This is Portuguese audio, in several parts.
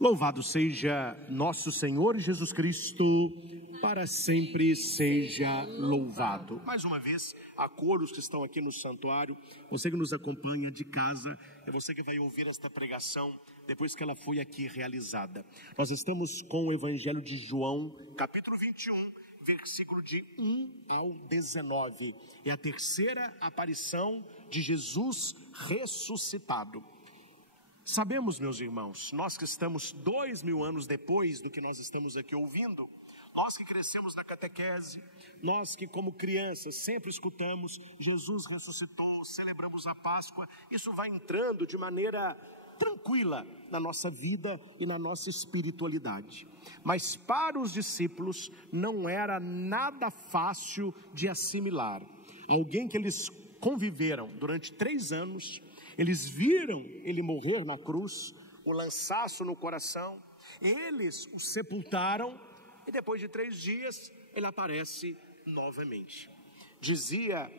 Louvado seja nosso Senhor Jesus Cristo, para sempre seja louvado. Mais uma vez, a coros que estão aqui no santuário, você que nos acompanha de casa, é você que vai ouvir esta pregação depois que ela foi aqui realizada. Nós estamos com o Evangelho de João, capítulo 21, versículo de 1 ao 19. É a terceira aparição de Jesus ressuscitado. Sabemos, meus irmãos, nós que estamos 2000 anos depois do que nós estamos aqui ouvindo, nós que crescemos na catequese, nós que como crianças sempre escutamos Jesus ressuscitou, celebramos a Páscoa, isso vai entrando de maneira tranquila na nossa vida e na nossa espiritualidade. Mas para os discípulos não era nada fácil de assimilar. Alguém que eles conviveram durante 3 anos, eles viram ele morrer na cruz, o lançaço no coração, eles o sepultaram e depois de 3 dias ele aparece novamente. Dizia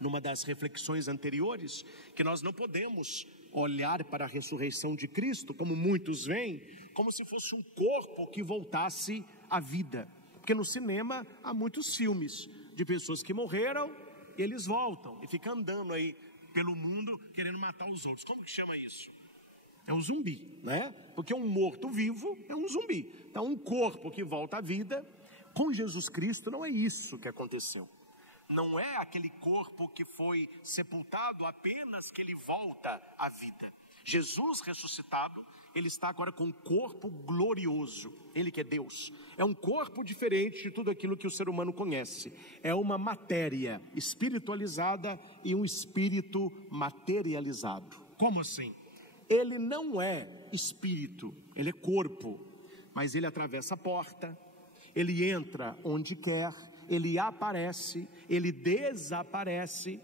numa das reflexões anteriores que nós não podemos olhar para a ressurreição de Cristo, como muitos veem, como se fosse um corpo que voltasse à vida. Porque no cinema há muitos filmes de pessoas que morreram e eles voltam e ficam andando aí pelo mundo querendo matar os outros. Como que chama isso? É um zumbi, né? Porque um morto-vivo é um zumbi. Então um corpo que volta à vida, com Jesus Cristo não é isso que aconteceu. Não é aquele corpo que foi sepultado apenas que ele volta à vida. Jesus ressuscitado, ele está agora com um corpo glorioso. Ele que é Deus. É um corpo diferente de tudo aquilo que o ser humano conhece. É uma matéria espiritualizada e um espírito materializado. Como assim? Ele não é espírito, ele é corpo. Mas ele atravessa a porta, ele entra onde quer, ele aparece, ele desaparece,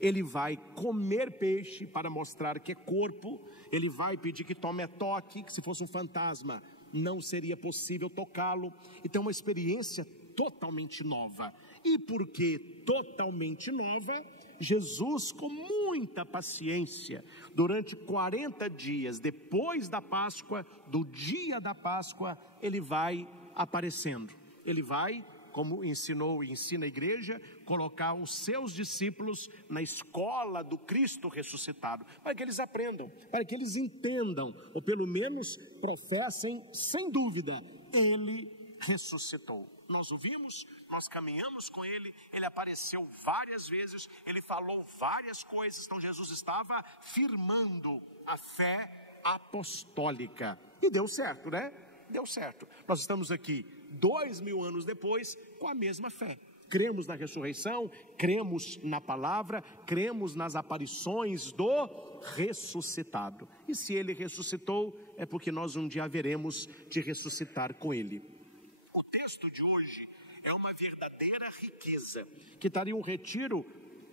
ele vai comer peixe para mostrar que é corpo, ele vai pedir que tome toque, que se fosse um fantasma não seria possível tocá-lo. Então uma experiência totalmente nova. E porque totalmente nova, Jesus com muita paciência, durante 40 dias depois da Páscoa, do dia da Páscoa, ele vai aparecendo, ele vai, como ensinou e ensina a igreja, colocar os seus discípulos na escola do Cristo ressuscitado, para que eles aprendam, para que eles entendam, ou pelo menos professem sem dúvida, ele ressuscitou. Nós ouvimos, nós caminhamos com ele, ele apareceu várias vezes, ele falou várias coisas, então Jesus estava firmando a fé apostólica, e deu certo, né? Deu certo. Nós estamos aqui 2000 anos depois com a mesma fé. Cremos na ressurreição, cremos na palavra, cremos nas aparições do ressuscitado. E se ele ressuscitou, é porque nós um dia haveremos de ressuscitar com ele. O texto de hoje é uma verdadeira riqueza, que estaria um retiro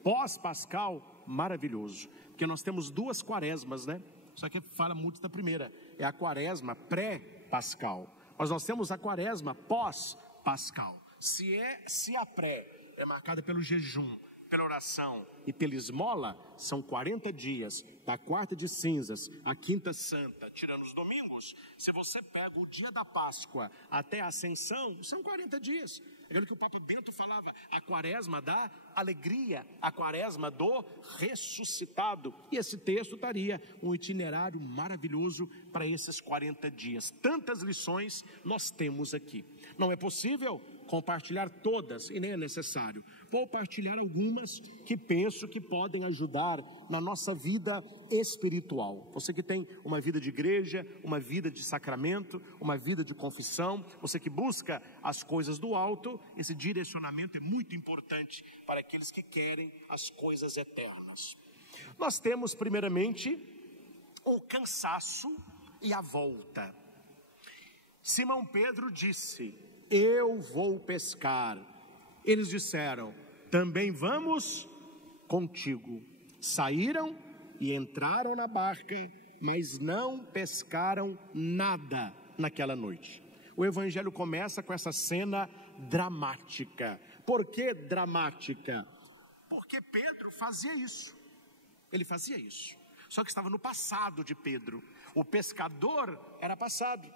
pós-pascal maravilhoso. Porque nós temos 2 quaresmas, né? Só que fala muito da primeira, é a quaresma pré-pascal. Mas nós temos a quaresma pós-pascal. Se a pré é marcada pelo jejum, pela oração e pela esmola, são 40 dias, da quarta de cinzas à quinta santa, tirando os domingos. Se você pega o dia da Páscoa até a ascensão, são 40 dias. Aquilo que o Papa Bento falava, a quaresma da alegria, a quaresma do ressuscitado. E esse texto daria um itinerário maravilhoso para esses 40 dias. Tantas lições nós temos aqui. Não é possível compartilhar todas, e nem é necessário. Vou partilhar algumas que penso que podem ajudar na nossa vida espiritual. Você que tem uma vida de igreja, uma vida de sacramento, uma vida de confissão, você que busca as coisas do alto, esse direcionamento é muito importante para aqueles que querem as coisas eternas. Nós temos primeiramente o cansaço e a volta. Simão Pedro disse: eu vou pescar. Eles disseram: também vamos contigo. Saíram e entraram na barca, mas não pescaram nada naquela noite. O evangelho começa com essa cena dramática. Por que dramática? Porque Pedro fazia isso. Ele fazia isso. Só que estava no passado de Pedro. O pescador era passado.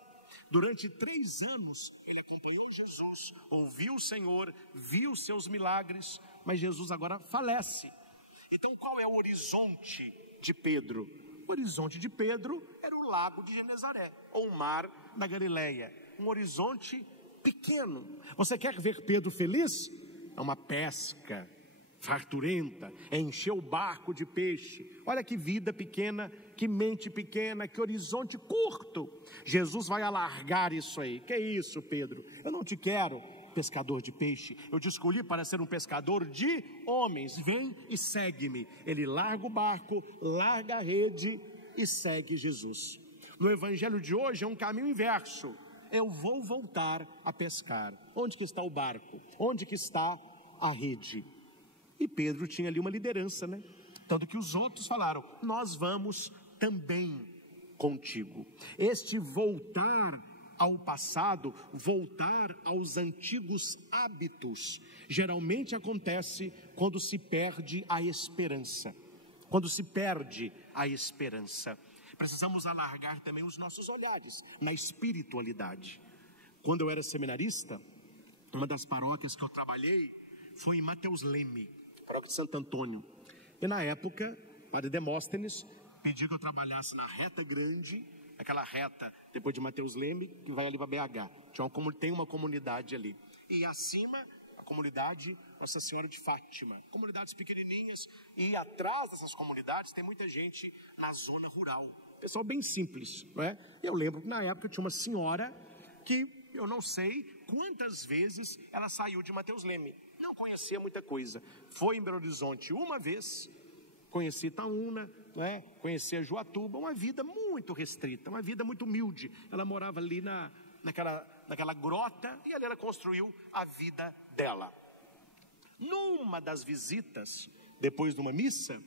Durante 3 anos, ele acompanhou Jesus, ouviu o Senhor, viu seus milagres, mas Jesus agora falece. Então qual é o horizonte de Pedro? O horizonte de Pedro era o lago de Genezaré, ou o mar da Galileia. Um horizonte pequeno. Você quer ver Pedro feliz? É uma pesca farturenta, é encher o barco de peixe. Olha que vida pequena, que mente pequena, que horizonte curto. Jesus vai alargar isso aí. Que é isso, Pedro? Eu não te quero pescador de peixe, eu te escolhi para ser um pescador de homens. Vem e segue-me. Ele larga o barco, larga a rede e segue Jesus. No evangelho de hoje é um caminho inverso. Eu vou voltar a pescar. Onde que está o barco? Onde que está a rede? E Pedro tinha ali uma liderança, né? Tanto que os outros falaram, nós vamos também contigo. Este voltar ao passado, voltar aos antigos hábitos, geralmente acontece quando se perde a esperança. Quando se perde a esperança. Precisamos alargar também os nossos olhares na espiritualidade. Quando eu era seminarista, uma das paróquias que eu trabalhei foi em Mateus Leme, paróquia de Santo Antônio. E na época, Padre Demóstenes pediu que eu trabalhasse na reta grande, aquela reta depois de Mateus Leme, que vai ali para BH. Tem uma comunidade ali. E acima, a comunidade Nossa Senhora de Fátima. Comunidades pequenininhas. E atrás dessas comunidades tem muita gente na zona rural. Pessoal bem simples, não é? Eu lembro que na época tinha uma senhora que eu não sei quantas vezes ela saiu de Mateus Leme. Não conhecia muita coisa. Foi em Belo Horizonte uma vez, conheci Itaúna, né? Conheci a Juatuba, uma vida muito restrita, uma vida muito humilde. Ela morava ali naquela grota e ali ela construiu a vida dela. Numa das visitas, depois de uma missa,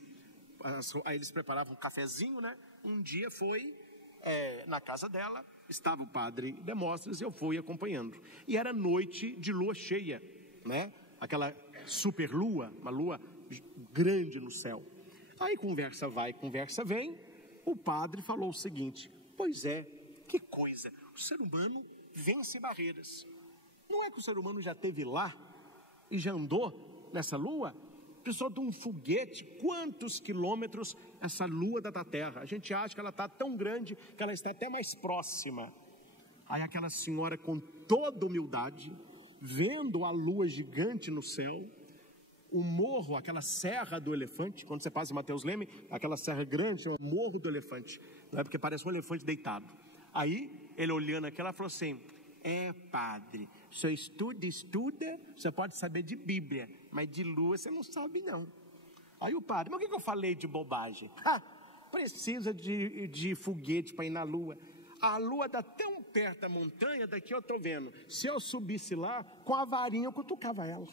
aí eles preparavam um cafezinho, né? Um dia foi na casa dela, estava o Padre Demóstenes, eu fui acompanhando. E era noite de lua cheia, né? Aquela super lua, uma lua grande no céu. Aí conversa vai, conversa vem, o padre falou o seguinte, pois é, que coisa, o ser humano vence barreiras. Não é que o ser humano já esteve lá e já andou nessa lua? Precisou de um foguete, quantos quilômetros essa lua da Terra? A gente acha que ela está tão grande que ela está até mais próxima. Aí aquela senhora com toda humildade, vendo a lua gigante no céu, o morro, aquela serra do elefante, quando você passa em Mateus Leme, aquela serra grande, chama Morro do Elefante, não é? Porque parece um elefante deitado. Aí, ele olhando aqui, ela falou assim, padre, o senhor estuda, você pode saber de Bíblia, mas de lua você não sabe não. Aí o padre, mas o que eu falei de bobagem? Precisa de foguete para ir na lua. A lua dá tão perto da montanha, daqui eu estou vendo. Se eu subisse lá, com a varinha eu cutucava ela.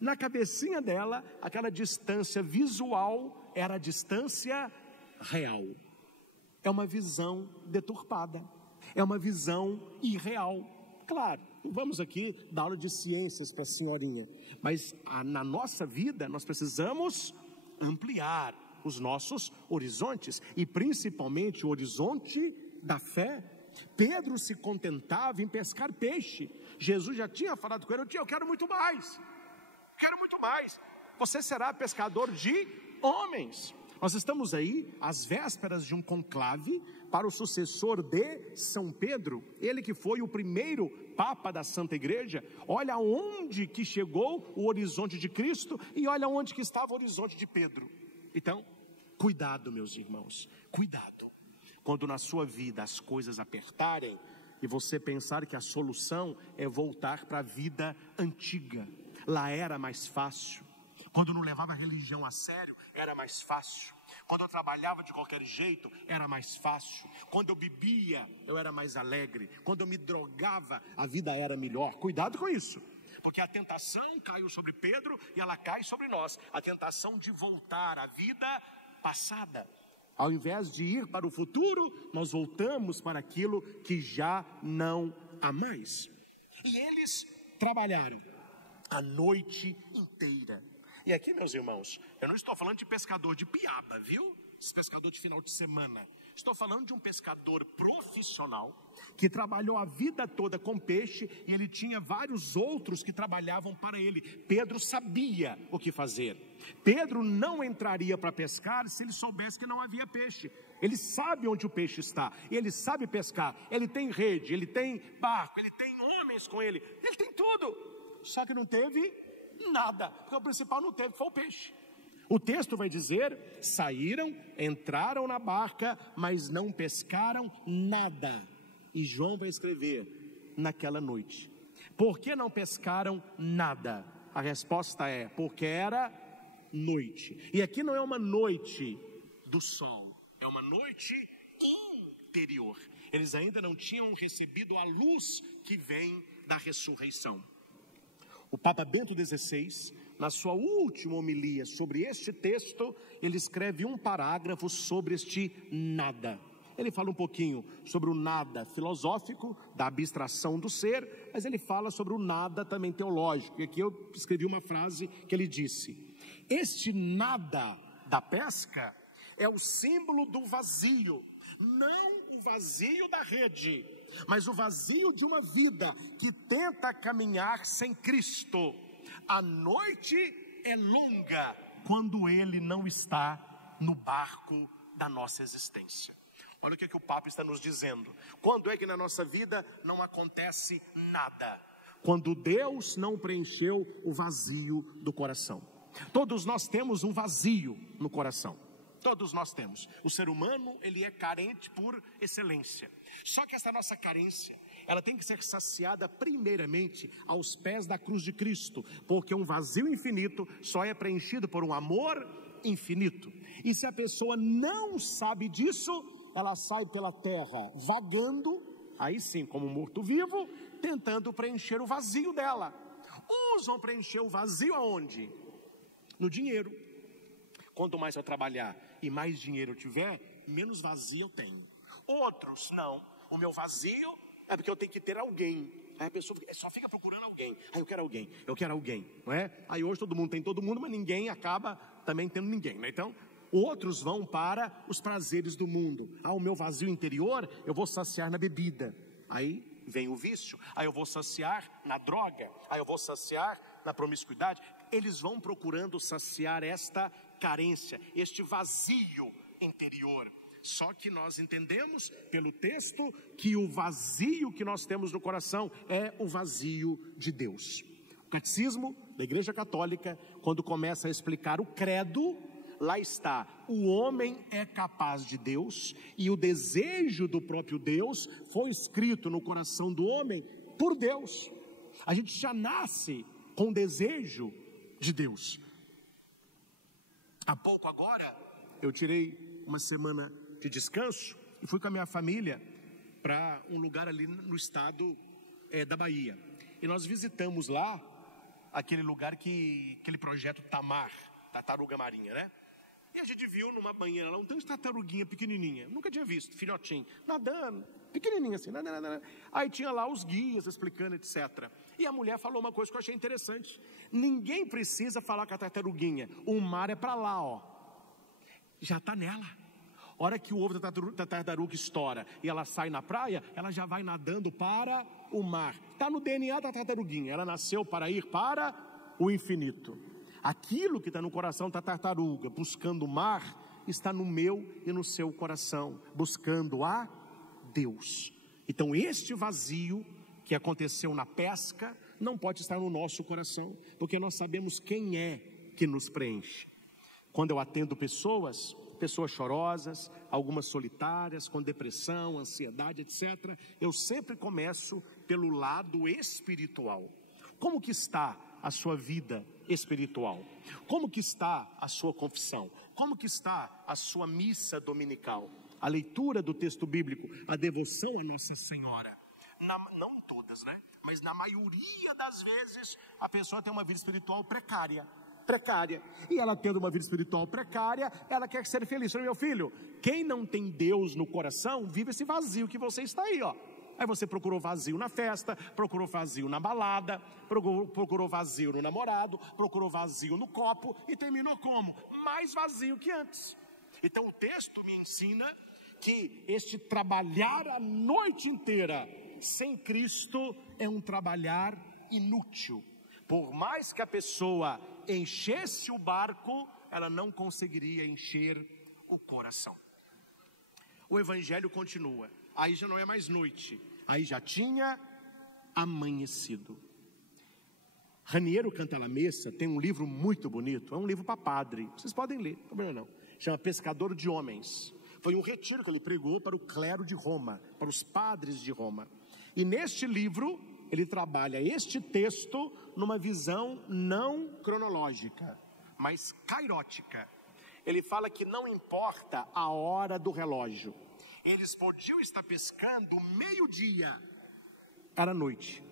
Na cabecinha dela, aquela distância visual era a distância real. É uma visão deturpada. É uma visão irreal. Claro, não vamos aqui dar aula de ciências para a senhorinha. Mas na nossa vida, nós precisamos ampliar os nossos horizontes. E principalmente o horizonte da fé. Pedro se contentava em pescar peixe. Jesus já tinha falado com ele, eu quero muito mais. Quero muito mais. Você será pescador de homens. Nós estamos aí às vésperas de um conclave para o sucessor de São Pedro, ele que foi o primeiro Papa da Santa Igreja. Olha onde que chegou o horizonte de Cristo e olha onde que estava o horizonte de Pedro. Então, cuidado, meus irmãos, cuidado. Quando na sua vida as coisas apertarem e você pensar que a solução é voltar para a vida antiga. Lá era mais fácil. Quando não levava a religião a sério, era mais fácil. Quando eu trabalhava de qualquer jeito, era mais fácil. Quando eu bebia, eu era mais alegre. Quando eu me drogava, a vida era melhor. Cuidado com isso. Porque a tentação caiu sobre Pedro e ela cai sobre nós. A tentação de voltar à vida passada. Ao invés de ir para o futuro, nós voltamos para aquilo que já não há mais. E eles trabalharam a noite inteira. E aqui, meus irmãos, eu não estou falando de pescador de piaba, viu? Esse pescador de final de semana. Estou falando de um pescador profissional que trabalhou a vida toda com peixe e ele tinha vários outros que trabalhavam para ele. Pedro sabia o que fazer. Pedro não entraria para pescar se ele soubesse que não havia peixe. Ele sabe onde o peixe está, ele sabe pescar, ele tem rede, ele tem barco, ele tem homens com ele, ele tem tudo. Só que não teve nada, porque o principal não teve, foi o peixe. O texto vai dizer: saíram, entraram na barca, mas não pescaram nada. E João vai escrever: naquela noite. Por que não pescaram nada? A resposta é: porque era noite. E aqui não é uma noite do sol, é uma noite interior. Eles ainda não tinham recebido a luz que vem da ressurreição. O Papa Bento XVI, na sua última homilia sobre este texto, ele escreve um parágrafo sobre este nada. Ele fala um pouquinho sobre o nada filosófico, da abstração do ser, mas ele fala sobre o nada também teológico. E aqui eu escrevi uma frase que ele disse: este nada da pesca é o símbolo do vazio, não o vazio da rede, mas o vazio de uma vida que tenta caminhar sem Cristo. A noite é longa quando Ele não está no barco da nossa existência. Olha o que o Papa está nos dizendo. Quando é que na nossa vida não acontece nada? Quando Deus não preencheu o vazio do coração. Todos nós temos um vazio no coração. Todos nós temos. O ser humano, ele é carente por excelência. Só que essa nossa carência, ela tem que ser saciada primeiramente aos pés da cruz de Cristo, porque um vazio infinito só é preenchido por um amor infinito. E se a pessoa não sabe disso, ela sai pela terra vagando, aí sim, como morto-vivo, tentando preencher o vazio dela. Uns vão preencher o vazio aonde? No dinheiro. Quanto mais eu trabalhar e mais dinheiro eu tiver, menos vazio eu tenho. Outros, não. O meu vazio é porque eu tenho que ter alguém. Aí a pessoa só fica procurando alguém. Aí eu quero alguém, não é? Aí hoje todo mundo tem todo mundo, mas ninguém acaba também tendo ninguém, né? Então, outros vão para os prazeres do mundo. O meu vazio interior eu vou saciar na bebida. Aí vem o vício. Aí eu vou saciar na droga. Aí eu vou saciar na promiscuidade. Eles vão procurando saciar esta carência, este vazio interior. Só que nós entendemos pelo texto que o vazio que nós temos no coração é o vazio de Deus. O catecismo da Igreja Católica, quando começa a explicar o credo, lá está: o homem é capaz de Deus e o desejo do próprio Deus foi escrito no coração do homem por Deus. A gente já nasce com desejo de Deus. Há pouco agora, eu tirei uma semana de descanso e fui com a minha família para um lugar ali no estado da Bahia. E nós visitamos lá aquele lugar aquele projeto Tamar, tartaruga marinha, né? E a gente viu numa banheira lá um tanto de tartaruguinha pequenininha, nunca tinha visto, filhotinho, nadando, pequenininha assim, nadando. Aí tinha lá os guias explicando, etc. E a mulher falou uma coisa que eu achei interessante: ninguém precisa falar com a tartaruguinha, o mar é para lá, ó, já está nela. A hora que o ovo da tartaruga estoura e ela sai na praia, ela já vai nadando para o mar. Está no DNA da tartaruguinha, ela nasceu para ir para o infinito. Aquilo que está no coração da tartaruga, buscando o mar, está no meu e no seu coração, buscando a Deus. Então este vazio que aconteceu na pesca não pode estar no nosso coração, porque nós sabemos quem é que nos preenche. Quando eu atendo pessoas chorosas, algumas solitárias, com depressão, ansiedade, etc., eu sempre começo pelo lado espiritual. Como que está a sua vida espiritual? Como que está a sua confissão? Como que está a sua missa dominical? A leitura do texto bíblico, a devoção a Nossa Senhora. Não todas, né? Mas na maioria das vezes a pessoa tem uma vida espiritual precária. E ela tendo uma vida espiritual precária, ela quer ser feliz. Meu filho, quem não tem Deus no coração, vive esse vazio que você está aí, ó. Aí você procurou vazio na festa, procurou vazio na balada, procurou vazio no namorado, procurou vazio no copo e terminou como? Mais vazio que antes. Então o texto me ensina que este trabalhar a noite inteira sem Cristo é um trabalhar inútil. Por mais que a pessoa enchesse o barco, ela não conseguiria encher o coração. O evangelho continua. Aí já não é mais noite, aí já tinha amanhecido. Raniero Cantalamessa tem um livro muito bonito, é um livro para padre, vocês podem ler, não problema não. Chama Pescador de Homens. Foi um retiro que ele pregou para o clero de Roma, para os padres de Roma. E neste livro, ele trabalha este texto numa visão não cronológica, mas cairótica. Ele fala que não importa a hora do relógio. Eles podiam estar pescando meio-dia, era noite.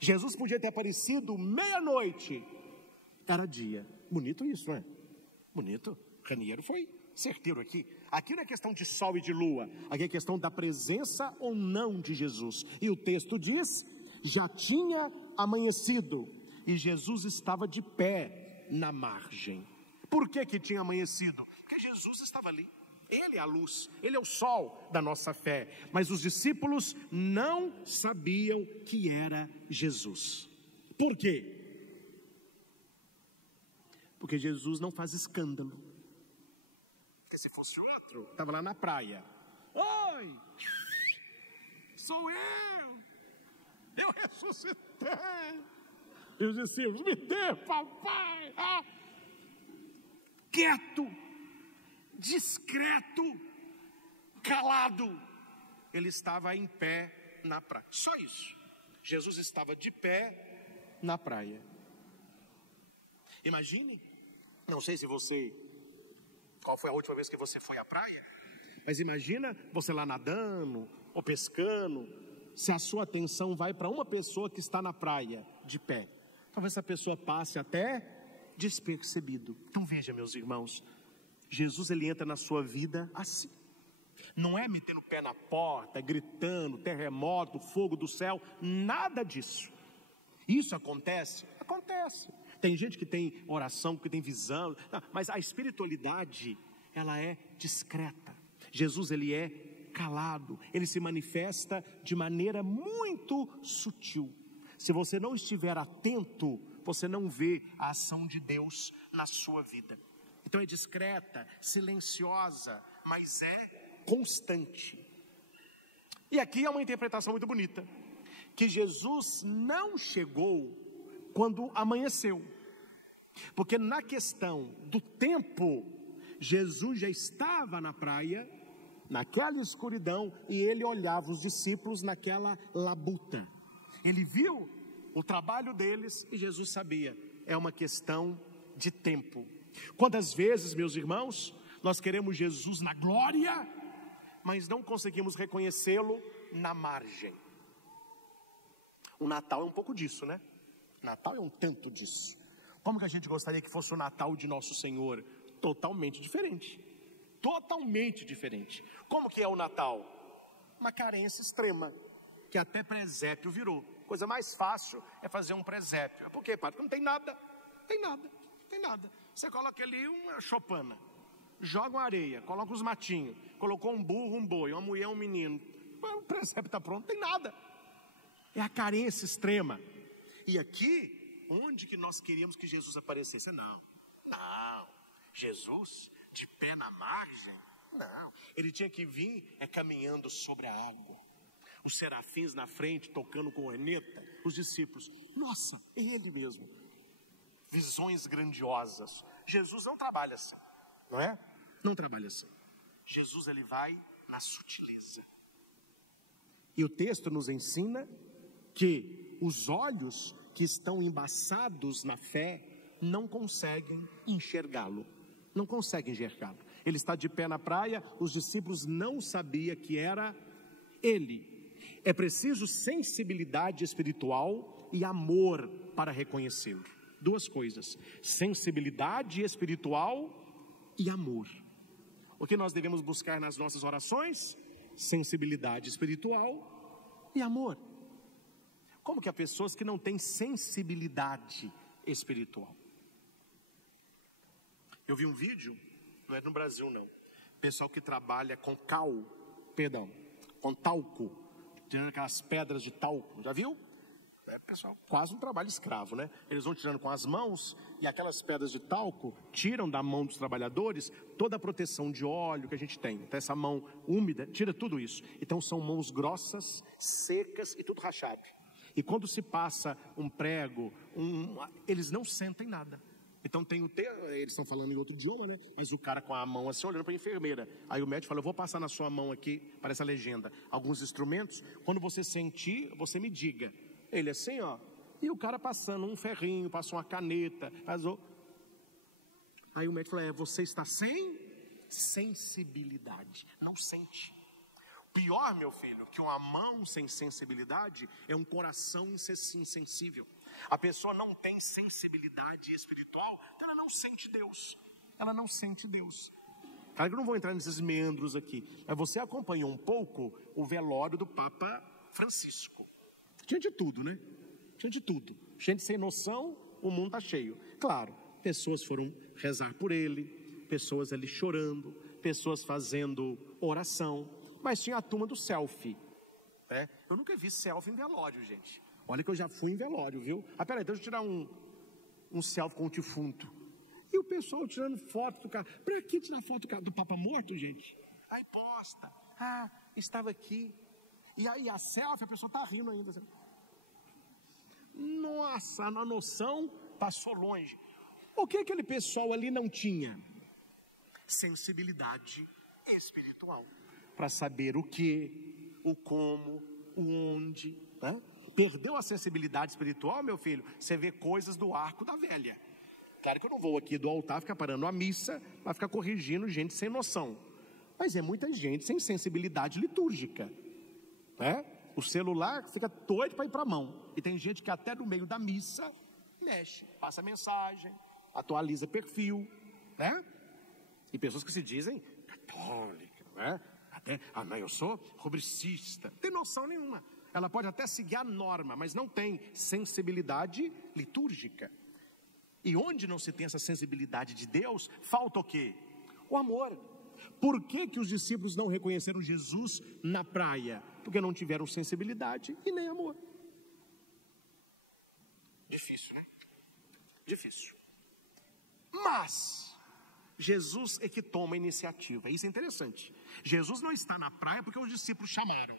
Jesus podia ter aparecido meia-noite, era dia. Bonito isso, não é? Bonito. Raniero foi certeiro aqui. Aqui não é questão de sol e de lua, aqui é questão da presença ou não de Jesus. E o texto diz, já tinha amanhecido e Jesus estava de pé na margem. Por que tinha amanhecido? Porque Jesus estava ali. Ele é a luz, ele é o sol da nossa fé. Mas os discípulos não sabiam que era Jesus. Por quê? Porque Jesus não faz escândalo. Porque se fosse outro, estava lá na praia. Oi, sou eu ressuscitei. E os discípulos, me dê, papai. Quieto, discreto, calado, ele estava em pé na praia, só isso. Jesus estava de pé na praia. Imagine, não sei se você, qual foi a última vez que você foi à praia, mas imagina você lá nadando ou pescando, se a sua atenção vai para uma pessoa que está na praia, de pé, talvez essa pessoa passe até despercebido. Então veja, meus irmãos, Jesus ele entra na sua vida assim, não é metendo o pé na porta, gritando, terremoto, fogo do céu, nada disso. Isso acontece? Acontece. Tem gente que tem oração, que tem visão, mas a espiritualidade, ela é discreta. Jesus ele é calado, ele se manifesta de maneira muito sutil. Se você não estiver atento, você não vê a ação de Deus na sua vida. Então é discreta, silenciosa, mas é constante. E aqui é uma interpretação muito bonita, que Jesus não chegou quando amanheceu, porque na questão do tempo, Jesus já estava na praia, naquela escuridão, e ele olhava os discípulos naquela labuta. Ele viu o trabalho deles e Jesus sabia, é uma questão de tempo. Quantas vezes, meus irmãos, nós queremos Jesus na glória, mas não conseguimos reconhecê-lo na margem. O Natal é um pouco disso, né? Natal é um tanto disso. Como que a gente gostaria que fosse o Natal de Nosso Senhor? Totalmente diferente. Totalmente diferente. Como que é o Natal? Uma carência extrema, que até presépio virou. Coisa mais fácil é fazer um presépio. Por quê, padre? Porque não tem nada. Tem nada. Você coloca ali uma chopana, joga uma areia, coloca os matinhos, colocou um burro, um boi, uma mulher, um menino. O presépio está pronto, não tem nada. É a carência extrema. E aqui, onde que nós queríamos que Jesus aparecesse? Não. Jesus de pé na margem? Não. Ele tinha que vir caminhando sobre a água. Os serafins na frente, tocando com corneta, os discípulos. Nossa, é ele mesmo. Visões grandiosas. Jesus não trabalha assim, não é? Não trabalha assim. Jesus ele vai na sutileza. E o texto nos ensina que os olhos que estão embaçados na fé não conseguem enxergá-lo. Não conseguem enxergá-lo. Ele está de pé na praia, os discípulos não sabiam que era ele. É preciso sensibilidade espiritual e amor para reconhecê-lo. Duas coisas, sensibilidade espiritual e amor. O que nós devemos buscar nas nossas orações? Sensibilidade espiritual e amor. Como que há pessoas que não têm sensibilidade espiritual? Eu vi um vídeo, não é no Brasil não, Pessoal que trabalha com com talco, tirando aquelas pedras de talco, já viu? É, pessoal, quase um trabalho escravo, né? Eles vão tirando com as mãos e aquelas pedras de talco tiram da mão dos trabalhadores toda a proteção de óleo que a gente tem. Então essa mão úmida tira tudo isso. Então são mãos grossas, secas e tudo rachado. E quando se passa um prego, eles não sentem nada. Então eles estão falando em outro idioma, né? Mas o cara com a mão assim olhando para a enfermeira. Aí o médico fala: eu vou passar na sua mão aqui, parece a legenda, alguns instrumentos. Quando você sentir, você me diga. Ele assim, ó. E o cara passando um ferrinho, passou uma caneta, passou. Aí o médico fala: você está sem sensibilidade, não sente. Pior, meu filho, que uma mão sem sensibilidade é um coração insensível. A pessoa não tem sensibilidade espiritual, então ela não sente Deus. Ela não sente Deus. Claro que eu não vou entrar nesses meandros aqui, mas você acompanhou um pouco o velório do Papa Francisco. Tinha de tudo, né? Tinha de tudo. Gente sem noção, o mundo está cheio. Claro, pessoas foram rezar por ele, pessoas ali chorando, pessoas fazendo oração. Mas tinha a turma do selfie, né? Eu nunca vi selfie em velório, gente. Olha que eu já fui em velório, viu? Ah, peraí, deixa eu tirar um selfie com o defunto. E o pessoal tirando foto do cara. Pra que tirar foto do Papa morto, gente? Aí posta. Ah, estava aqui. E aí a selfie, a pessoa tá rindo ainda. Nossa, a noção passou longe. O que aquele pessoal ali não tinha? Sensibilidade espiritual. Para saber o que, o como, o onde, né? Perdeu a sensibilidade espiritual, meu filho, você vê coisas do arco da velha. Claro que eu não vou aqui do altar ficar parando a missa para ficar corrigindo gente sem noção. Mas é muita gente sem sensibilidade litúrgica, né? O celular fica doido para ir para a mão. E tem gente que até no meio da missa mexe, passa mensagem, atualiza perfil, né? E pessoas que se dizem católicas, né? Até, mas eu sou rubricista. Não tem noção nenhuma. Ela pode até seguir a norma, mas não tem sensibilidade litúrgica. E onde não se tem essa sensibilidade de Deus, falta o quê? O amor. Por que os discípulos não reconheceram Jesus na praia? Porque não tiveram sensibilidade e nem amor. Difícil, né? Difícil. Mas Jesus é que toma a iniciativa. Isso é interessante. Jesus não está na praia porque os discípulos chamaram.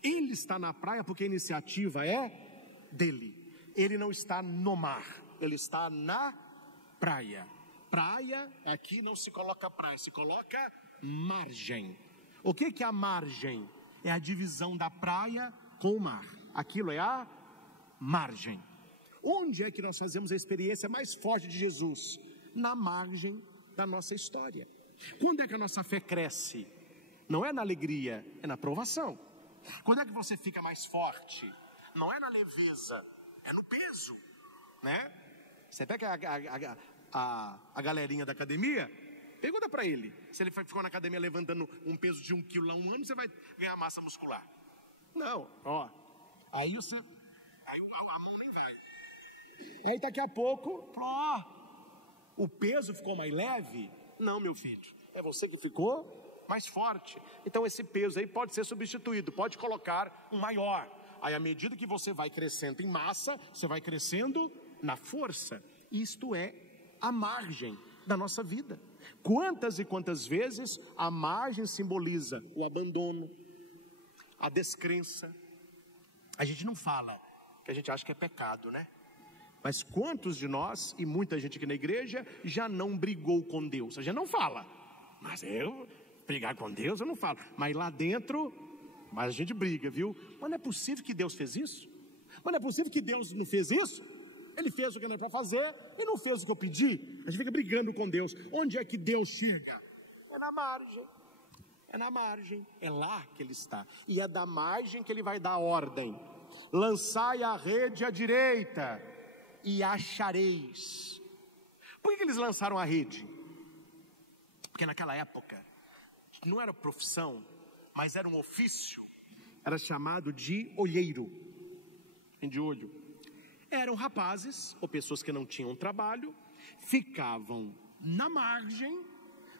Ele está na praia porque a iniciativa é dele. Ele não está no mar, ele está na praia. Praia, aqui não se coloca praia, se coloca margem. O que é a margem? É a divisão da praia com o mar. Aquilo é a margem. Onde é que nós fazemos a experiência mais forte de Jesus? Na margem da nossa história. Quando é que a nossa fé cresce? Não é na alegria, é na provação. Quando é que você fica mais forte? Não é na leveza, é no peso, né? Você pega a galerinha da academia, pergunta para ele. Se ele ficou na academia levantando um peso de 1 quilo há um ano, você vai ganhar massa muscular. Não, ó. Aí a mão nem vai. Aí daqui a pouco, o peso ficou mais leve? Não, meu filho. É você que ficou mais forte. Então esse peso aí pode ser substituído, pode colocar um maior. Aí à medida que você vai crescendo em massa, você vai crescendo na força. Isto é a margem da nossa vida. Quantas e quantas vezes a margem simboliza o abandono, a descrença. A gente não fala, que a gente acha que é pecado, né? Mas quantos de nós, e muita gente aqui na igreja, já não brigou com Deus? A gente não fala, mas brigar com Deus eu não falo. Mas lá dentro, mas a gente briga, viu? Mas não é possível que Deus fez isso? Mas não é possível que Deus não fez isso? Ele fez o que não é para fazer e não fez o que eu pedi. A gente fica brigando com Deus. Onde é que Deus chega? É na margem. É na margem. É lá que Ele está. E é da margem que Ele vai dar ordem. Lançai a rede à direita e achareis. Por que eles lançaram a rede? Porque naquela época não era profissão, mas era um ofício. Era chamado de olheiro, de olho. Eram rapazes ou pessoas que não tinham trabalho, ficavam na margem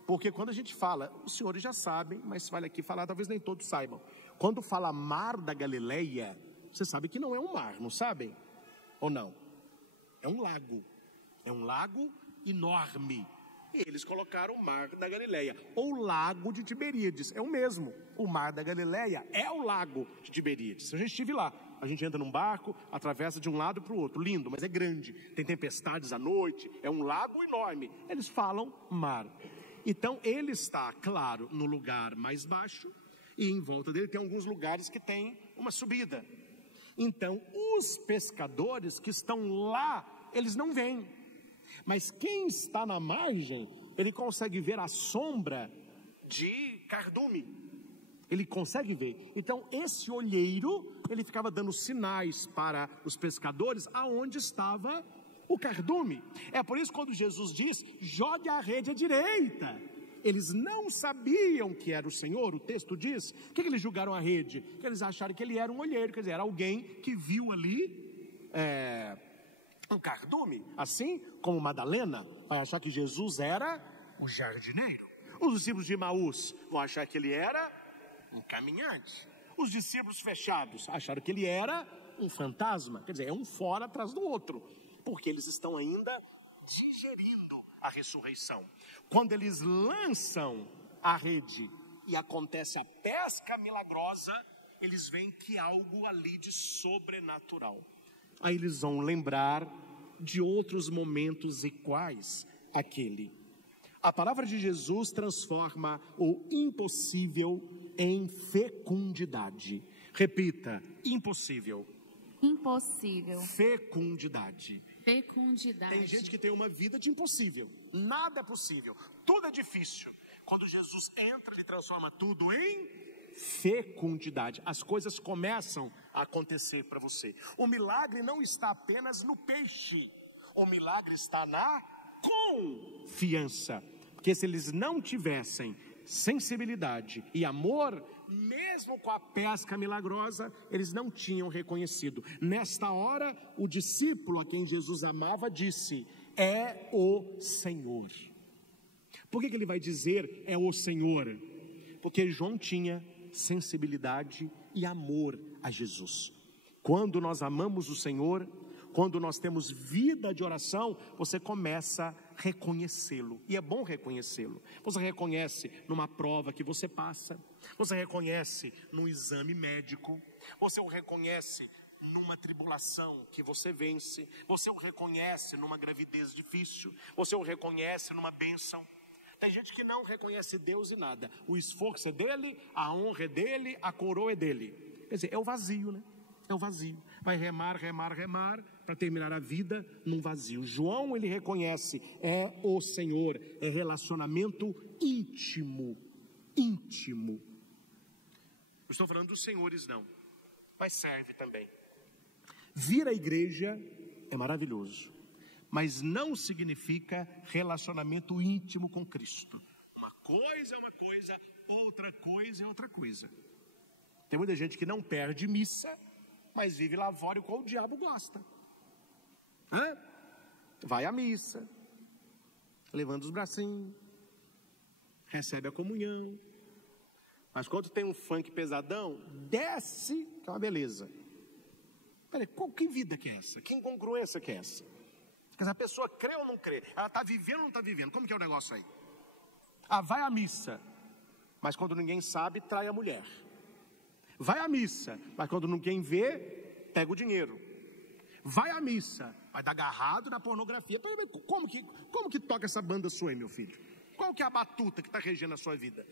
Porque quando a gente fala, os senhores já sabem, mas vale aqui falar, talvez nem todos saibam. Quando fala mar da Galileia, você sabe que não é um mar, não sabem? Ou não? É um lago. É um lago enorme. E eles colocaram o mar da Galileia, ou lago de Tiberíades, é o mesmo. O mar da Galileia é o lago de Tiberíades. Eu já estive lá. A gente entra num barco, atravessa de um lado para o outro, lindo, mas é grande. Tem tempestades à noite, é um lago enorme. Eles falam mar. Então ele está, claro, no lugar mais baixo, e em volta dele tem alguns lugares que tem uma subida. Então os pescadores que estão lá, eles não veem. Mas quem está na margem, ele consegue ver a sombra de cardume. Ele consegue ver. Então esse olheiro, ele ficava dando sinais para os pescadores aonde estava o cardume. É por isso que quando Jesus diz, jogue a rede à direita. Eles não sabiam que era o Senhor, o texto diz. O que eles julgaram a rede? Que eles acharam que ele era um olheiro, quer dizer, era alguém que viu ali um cardume. Assim como Madalena vai achar que Jesus era o jardineiro. Os discípulos de Emaús vão achar que ele era um caminhante. Os discípulos fechados acharam que ele era um fantasma. Quer dizer, é um fora atrás do outro. Porque eles estão ainda digerindo a ressurreição. Quando eles lançam a rede e acontece a pesca milagrosa, eles veem que há algo ali de sobrenatural. Aí eles vão lembrar de outros momentos iguais àquele. A palavra de Jesus transforma o impossível em fecundidade. Repita, impossível. Impossível. Fecundidade. Fecundidade. Tem gente que tem uma vida de impossível. Nada é possível. Tudo é difícil. Quando Jesus entra, ele transforma tudo em fecundidade. As coisas começam a acontecer para você. O milagre não está apenas no peixe. O milagre está na confiança. Porque se eles não tivessem sensibilidade e amor, mesmo com a pesca milagrosa, eles não tinham reconhecido. Nesta hora, o discípulo a quem Jesus amava disse, é o Senhor. Por que ele vai dizer é o Senhor? Porque João tinha sensibilidade e amor a Jesus. Quando nós amamos o Senhor, quando nós temos vida de oração, você começa a reconhecê-lo. E é bom reconhecê-lo. Você reconhece numa prova que você passa. Você reconhece num exame médico. Você o reconhece numa tribulação que você vence. Você o reconhece numa gravidez difícil. Você o reconhece numa bênção. Tem gente que não reconhece Deus em nada. O esforço é dele, a honra é dele, a coroa é dele. Quer dizer, é o vazio, né? É o vazio. Vai remar para terminar a vida num vazio. João, ele reconhece, é o Senhor, é relacionamento íntimo. Íntimo. Eu estou falando dos senhores, não, mas serve também. Vir à igreja é maravilhoso, mas não significa relacionamento íntimo com Cristo. Uma coisa é uma coisa, outra coisa é outra coisa. Tem muita gente que não perde missa, mas vive lá fora, qual o diabo gosta. Vai à missa, levando os bracinhos, recebe a comunhão, mas quando tem um funk pesadão, desce, que é uma beleza. Peraí, que vida que é essa? Que incongruência que é essa? Porque essa pessoa crê ou não crê? Ela está vivendo ou não está vivendo? Como que é o negócio aí? Vai à missa, mas quando ninguém sabe, trai a mulher. Vai à missa, mas quando ninguém vê, pega o dinheiro. Vai à missa, vai dar agarrado na pornografia. Como que toca essa banda sua aí, meu filho? Qual que é a batuta que está regendo a sua vida?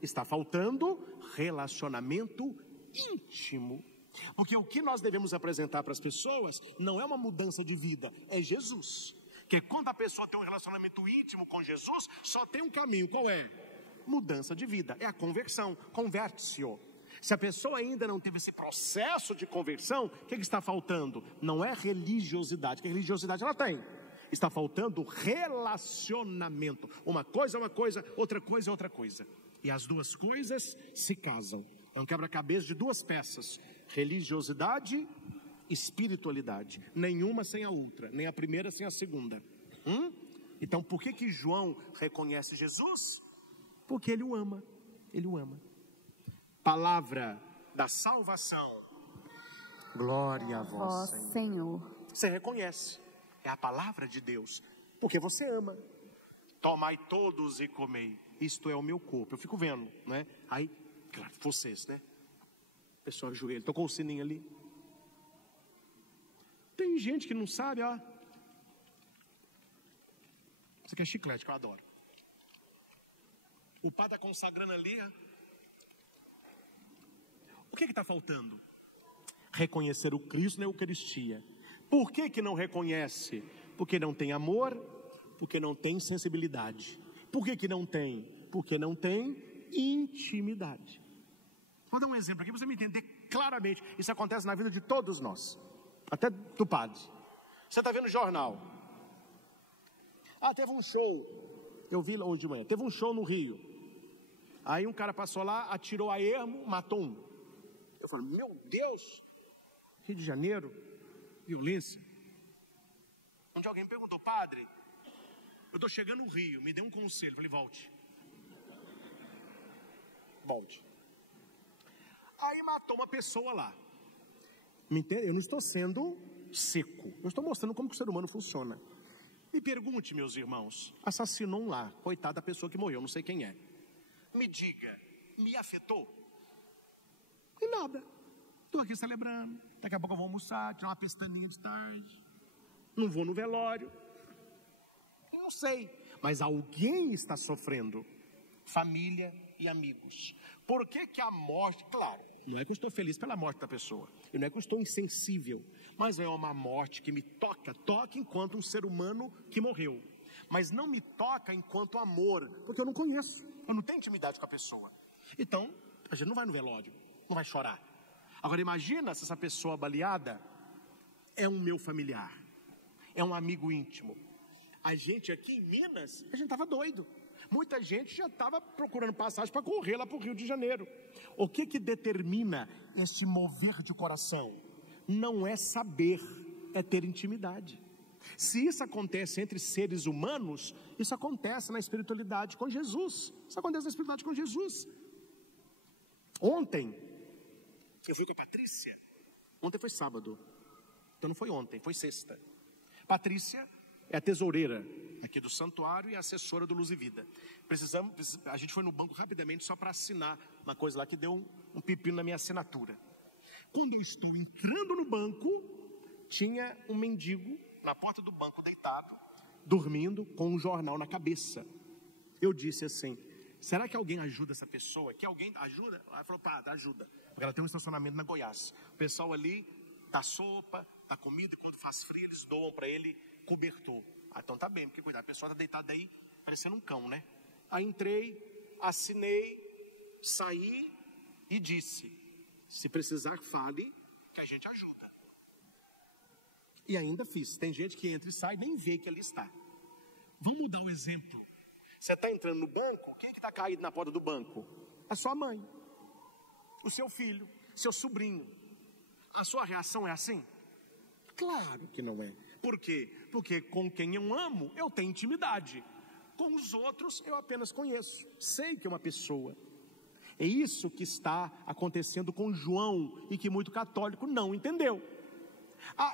Está faltando relacionamento íntimo. Porque o que nós devemos apresentar para as pessoas não é uma mudança de vida, é Jesus. Porque quando a pessoa tem um relacionamento íntimo com Jesus, só tem um caminho, qual é? Mudança de vida, é a conversão, converte-se. Se a pessoa ainda não teve esse processo de conversão, o que está faltando? Não é religiosidade, porque religiosidade ela tem. Está faltando relacionamento. Uma coisa é uma coisa, outra coisa é outra coisa. E as duas coisas se casam. É um quebra-cabeça de duas peças. Religiosidade, espiritualidade. Nenhuma sem a outra, nem a primeira sem a segunda. Então, por que João reconhece Jesus? Porque ele o ama. Ele o ama. Palavra da salvação. Glória a vós, Senhor. Você reconhece. É a palavra de Deus. Porque você ama. Tomai todos e comei. Isto é o meu corpo. Eu fico vendo, né? Aí, claro, vocês, né? Pessoal, joelho. Tocou o sininho ali. Tem gente que não sabe, ó. Isso aqui é chiclete, que eu adoro. O padre está consagrando ali, ó. O que está faltando? Reconhecer o Cristo na Eucaristia. Por que não reconhece? Porque não tem amor, porque não tem sensibilidade. Por que não tem? Porque não tem intimidade. Vou dar um exemplo aqui para você me entender claramente. Isso acontece na vida de todos nós, até do padre. Você está vendo o jornal. Teve um show. Eu vi hoje de manhã. Teve um show no Rio. Aí um cara passou lá, atirou a ermo, matou um. Eu falei, meu Deus, Rio de Janeiro, violência. Um dia alguém me perguntou, padre, eu estou chegando no Rio, me dê um conselho. Eu falei, volte. Volte. Aí matou uma pessoa lá. Me entende? Eu não estou sendo seco. Eu estou mostrando como que o ser humano funciona. Me pergunte, meus irmãos, assassinou um lá, coitada da pessoa que morreu, não sei quem é. Me diga, me afetou? E nada. Estou aqui celebrando, daqui a pouco eu vou almoçar, tirar uma pestaninha de tarde. Não vou no velório. Eu não sei, mas alguém está sofrendo. Família e amigos. Por que a morte, claro, não é que eu estou feliz pela morte da pessoa, e não é que eu estou insensível, mas é uma morte que me toca enquanto um ser humano que morreu, mas não me toca enquanto amor, porque eu não conheço, eu não tenho intimidade com a pessoa. Então, a gente não vai no velório, não vai chorar. Agora imagina se essa pessoa baleada é um meu familiar, é um amigo íntimo. A gente aqui em Minas, a gente estava doido. Muita gente já estava procurando passagem para correr lá para o Rio de Janeiro. O que determina esse mover de coração? Não é saber, é ter intimidade. Se isso acontece entre seres humanos, isso acontece na espiritualidade com Jesus. Isso acontece na espiritualidade com Jesus. Ontem, eu fui com a Patrícia. Ontem foi sábado. Então não foi ontem, foi sexta. Patrícia é a tesoureira aqui do santuário e a assessora do Luz e Vida. A gente foi no banco rapidamente só para assinar uma coisa lá que deu um pepino na minha assinatura. Quando eu estou entrando no banco, tinha um mendigo na porta do banco deitado, dormindo com um jornal na cabeça. Eu disse assim, será que alguém ajuda essa pessoa? Que alguém ajuda? Ela falou, padre, ajuda. Porque ela tem um estacionamento na Goiás. O pessoal ali dá sopa, dá comida, e quando faz frio eles doam para ele cobertor. Então tá bem, porque cuidado, a pessoa tá deitada aí parecendo um cão, né? Aí entrei, assinei, saí e disse, se precisar fale que a gente ajuda. E ainda fiz. Tem gente que entra e sai e nem vê que ali está. Vamos mudar o exemplo. Você está entrando no banco, quem que está caído na porta do banco? A sua mãe, o seu filho, seu sobrinho. A sua reação é assim? Claro que não é. Por quê? Porque com quem eu amo, eu tenho intimidade. Com os outros, eu apenas conheço. Sei que é uma pessoa. É isso que está acontecendo com João e que muito católico não entendeu.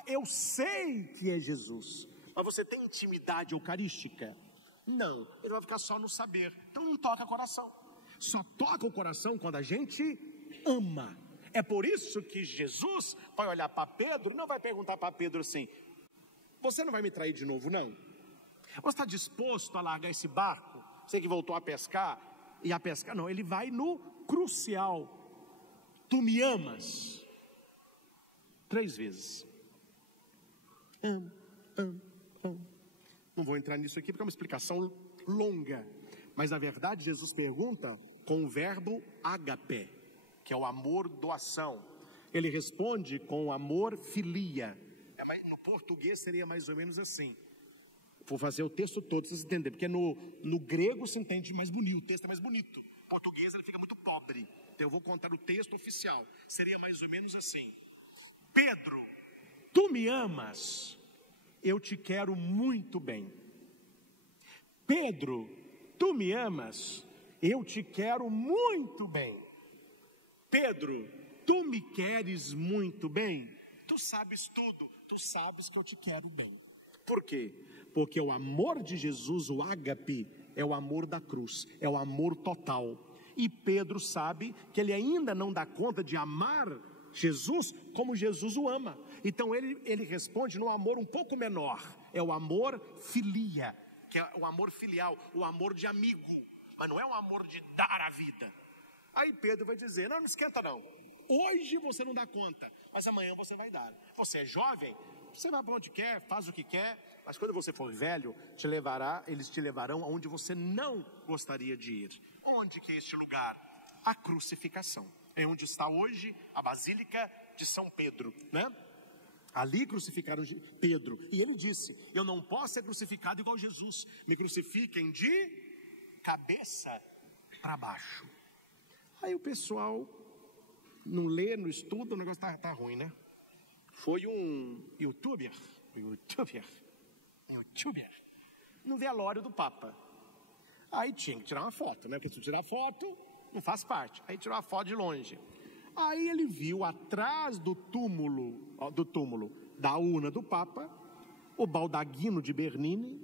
Eu sei que é Jesus, mas você tem intimidade eucarística? Não, ele vai ficar só no saber. Então não toca coração. Só toca o coração quando a gente ama. É por isso que Jesus vai olhar para Pedro e não vai perguntar para Pedro assim, você não vai me trair de novo, não? Você está disposto a largar esse barco? Você que voltou a pescar e a pescar? Não, ele vai no crucial. Tu me amas? 3 vezes. Não vou entrar nisso aqui porque é uma explicação longa. Mas na verdade Jesus pergunta com o verbo ágape, que é o amor doação. Ele responde com o amor filia. No português seria mais ou menos assim. Vou fazer o texto todo, vocês entenderem. Porque no grego se entende mais bonito, o texto é mais bonito. O português ele fica muito pobre. Então eu vou contar o texto oficial. Seria mais ou menos assim. Pedro, tu me amas, eu te quero muito bem. Pedro, tu me amas? Eu te quero muito bem. Pedro, tu me queres muito bem? Tu sabes tudo, tu sabes que eu te quero bem. Por quê? Porque o amor de Jesus, o ágape, é o amor da cruz, é o amor total. E Pedro sabe que ele ainda não dá conta de amar Jesus como Jesus o ama. Então ele responde num amor um pouco menor. É o amor filia, que é o amor filial, o amor de amigo. Mas não é um amor de dar a vida. Aí Pedro vai dizer, não esquenta não. Hoje você não dá conta, mas amanhã você vai dar. Você é jovem, você vai para onde quer, faz o que quer. Mas quando você for velho, eles te levarão aonde você não gostaria de ir. Onde que é este lugar? A crucificação. É onde está hoje a Basílica de São Pedro, né? Ali crucificaram Pedro. E ele disse, eu não posso ser crucificado igual Jesus. Me crucifiquem de cabeça para baixo. Aí o pessoal não lê, não estuda, o negócio tá ruim, né? Foi um youtuber, no velório do Papa. Aí tinha que tirar uma foto, né? Porque se tirar foto, não faz parte. Aí tirou a foto de longe. Aí ele viu atrás do túmulo da urna do Papa, o baldaquino de Bernini,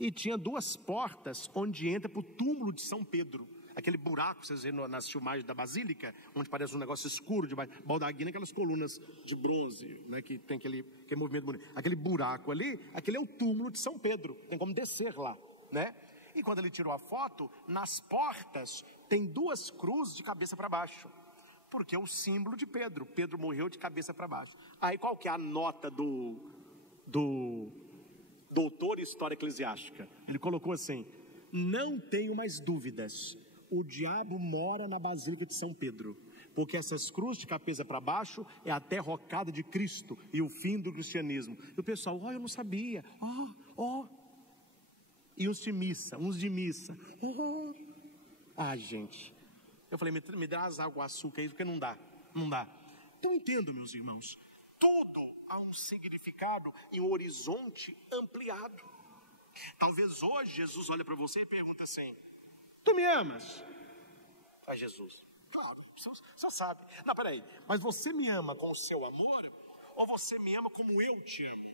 e tinha duas portas onde entra para o túmulo de São Pedro. Aquele buraco, vocês veem nas filmagens da Basílica, onde parece um negócio escuro de baldaquino, aquelas colunas de bronze, né, que tem aquele movimento bonito. Aquele buraco ali, aquele é o túmulo de São Pedro, tem como descer lá, né? E quando ele tirou a foto, nas portas tem duas cruzes de cabeça para baixo, porque é o símbolo de Pedro. Pedro morreu de cabeça para baixo. Aí qual que é a nota do doutor em História Eclesiástica? Ele colocou assim, não tenho mais dúvidas, o diabo mora na Basílica de São Pedro, porque essas cruzes de cabeça para baixo é a derrocada de Cristo e o fim do cristianismo. E o pessoal, eu não sabia, e uns de missa, gente, eu falei, me dá as águas com açúcar aí, porque não dá. Então entendo, meus irmãos, tudo há um significado e um horizonte ampliado. Talvez hoje Jesus olha para você e pergunta assim, tu me amas? A Jesus, claro, o senhor sabe. Não, peraí, mas você me ama com o seu amor? Ou você me ama como eu te amo?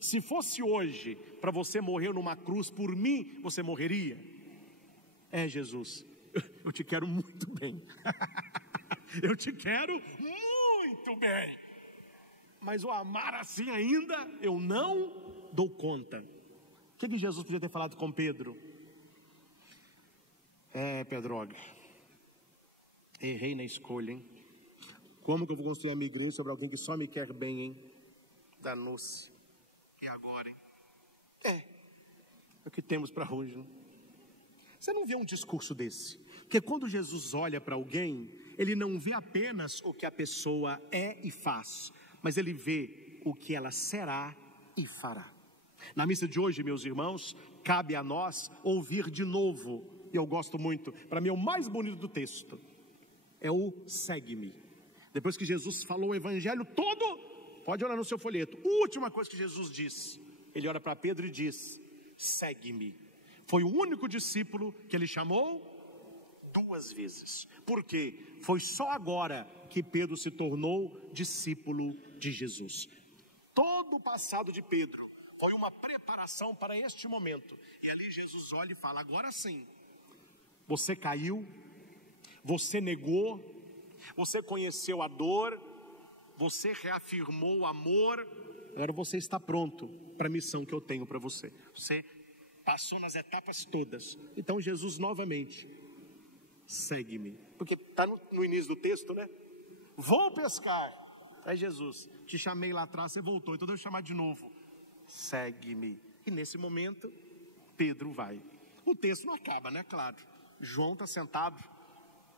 Se fosse hoje para você morrer numa cruz por mim, você morreria? Jesus, eu te quero muito bem. Eu te quero muito bem. Mas o amar assim ainda, eu não dou conta. O que Jesus podia ter falado com Pedro? Pedro, errei na escolha, hein? Como que eu vou construir a minha igreja sobre alguém que só me quer bem, hein? Danou-se. E agora, hein? É o que temos para hoje, né? Você não vê um discurso desse? Porque quando Jesus olha para alguém, ele não vê apenas o que a pessoa é e faz, mas ele vê o que ela será e fará. Na missa de hoje, meus irmãos, cabe a nós ouvir de novo, e eu gosto muito, para mim é o mais bonito do texto, é o segue-me. Depois que Jesus falou o evangelho todo, pode olhar no seu folheto, última coisa que Jesus diz, ele olha para Pedro e diz, segue-me. Foi o único discípulo que ele chamou 2 vezes. Por quê? Foi só agora que Pedro se tornou discípulo de Jesus. Todo o passado de Pedro foi uma preparação para este momento. E ali Jesus olha e fala, agora sim, você caiu, você negou, você conheceu a dor, você reafirmou o amor, agora você está pronto para a missão que eu tenho para você. Você passou nas etapas todas. Então Jesus novamente, segue-me. Porque está no início do texto, né? Vou pescar. Aí Jesus, te chamei lá atrás, você voltou, então deixa eu chamar de novo. Segue-me. E nesse momento, Pedro vai. O texto não acaba, né? Claro. João está sentado,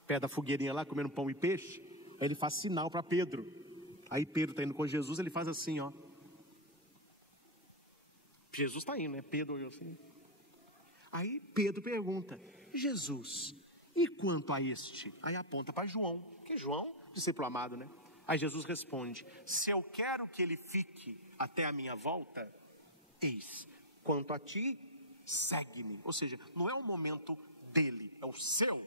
perto da fogueirinha lá, comendo pão e peixe. Aí ele faz sinal para Pedro. Aí Pedro está indo com Jesus, ele faz assim, ó. Jesus está indo, né? Pedro olhou assim. Aí Pedro pergunta, Jesus, e quanto a este? Aí aponta para João, que João, discípulo amado, né? Aí Jesus responde, se eu quero que ele fique até a minha volta, eis, quanto a ti, segue-me. Ou seja, não é o momento dele, é o seu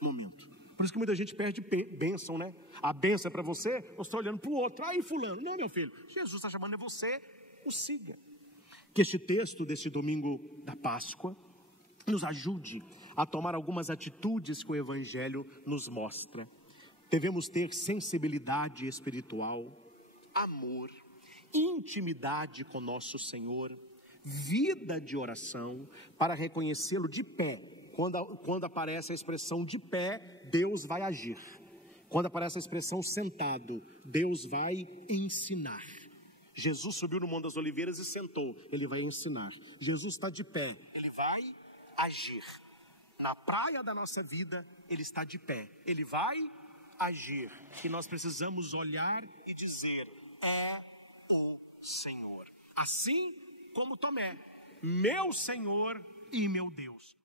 momento. Por isso que muita gente perde bênção, né? A bênção é para você, você está olhando para o outro. Aí fulano, não, meu filho, Jesus está chamando é você, o siga. Que este texto desse domingo da Páscoa nos ajude a tomar algumas atitudes que o Evangelho nos mostra. Devemos ter sensibilidade espiritual, amor, intimidade com nosso Senhor, vida de oração, para reconhecê-lo de pé. Quando aparece a expressão de pé, Deus vai agir. Quando aparece a expressão sentado, Deus vai ensinar. Jesus subiu no Monte das Oliveiras e sentou, ele vai ensinar. Jesus está de pé, ele vai agir. Na praia da nossa vida, ele está de pé, ele vai agir. E nós precisamos olhar e dizer, é o Senhor. Assim como Tomé, meu Senhor e meu Deus.